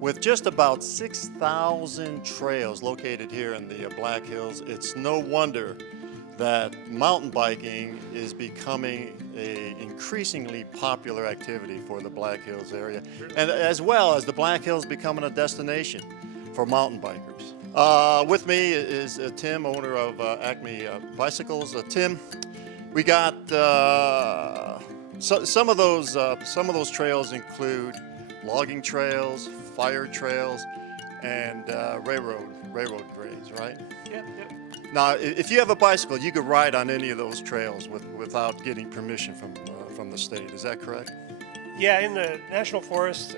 With just about 6,000 trails located here in the Black Hills, it's no wonder that mountain biking is becoming a increasingly popular activity for the Black Hills area, and as well as the Black Hills becoming a destination for mountain bikers. With me is Tim, owner of Acme Bicycles. Tim, we got some of those trails include logging trails, fire trails, and railroad grades, right? Yep. Now, if you have a bicycle, you could ride on any of those trails without getting permission from the state. Is that correct? Yeah, in the national forest,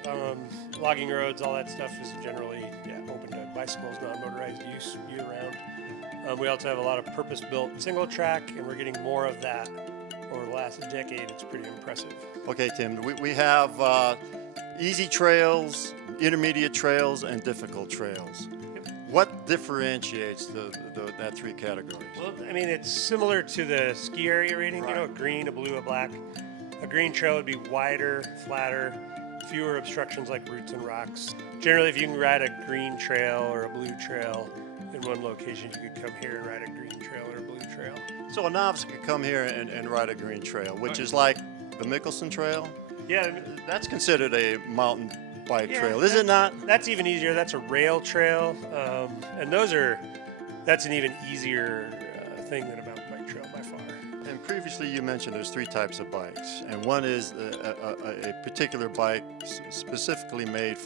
logging roads, all that stuff is generally open to bicycles, non-motorized use year-round. We also have a lot of purpose-built single track, and we're getting more of that over the last decade. It's pretty impressive. Okay, Tim. We have easy trails, intermediate trails, and difficult trails. What differentiates that three categories? Well, I mean, it's similar to the ski area rating, Right. a green, a blue, a black. A green trail would be wider, flatter, fewer obstructions like roots and rocks. Generally, if you can ride a green trail or a blue trail in one location, you could come here and ride a green trail or a blue trail. So a novice could come here and ride a green trail, which is like the Mickelson Trail. Yeah, That's considered a mountain bike Yeah, trail, is it not? that's even easier. That's a rail trail, and that's an even easier thing than a mountain bike trail by far. And previously you mentioned there's three types of bikes, and one is a particular bike specifically made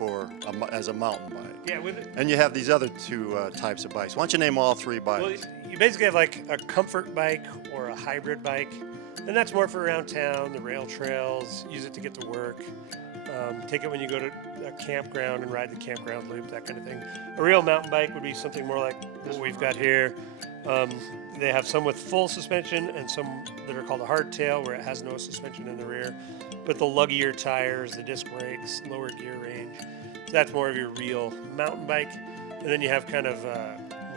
as a mountain bike. Yeah, with And you have these other two types of bikes. Why don't you name all three well, bikes? you basically have like a comfort bike or a hybrid bike, and that's more for around town, the rail trails. Use it to get to work. Take it when you go to a campground and ride the campground loop, that kind of thing. A real mountain bike would be something more like what we've got here. They have some with full suspension and some that are called a hardtail, where it has no suspension in the rear. But the luggier tires, the disc brakes, lower gear range. So that's more of your real mountain bike. And then you have kind of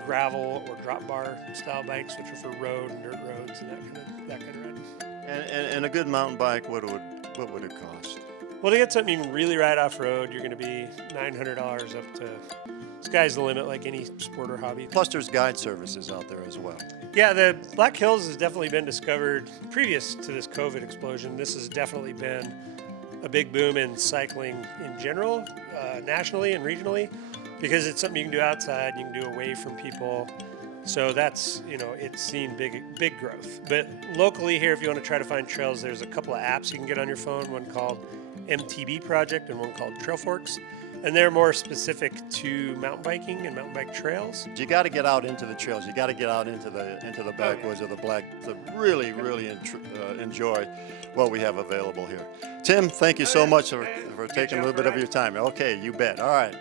gravel or drop bar style bikes, which are for road and dirt roads and that kind of riding. And a good mountain bike, what would it cost? Well, to get something you can really ride off-road, you're going to be $900 up to sky's the limit, like any sport or hobby. Plus there's guide services out there as well. Yeah, the Black Hills has definitely been discovered previous to this COVID explosion. This has definitely been a big boom in cycling in general, nationally and regionally, because it's something you can do outside, you can do away from people. So that's, it's seen big growth. But locally here, if you want to try to find trails, there's a couple of apps you can get on your phone, one called MTB Project and one called Trailforks. And they're more specific to mountain biking and mountain bike trails. You got to get out into the trails. You got to get out into the backwoods of the Black to really enjoy what we have available here. Tim, thank you so much for taking a little bit of your time. Okay, you bet. All right.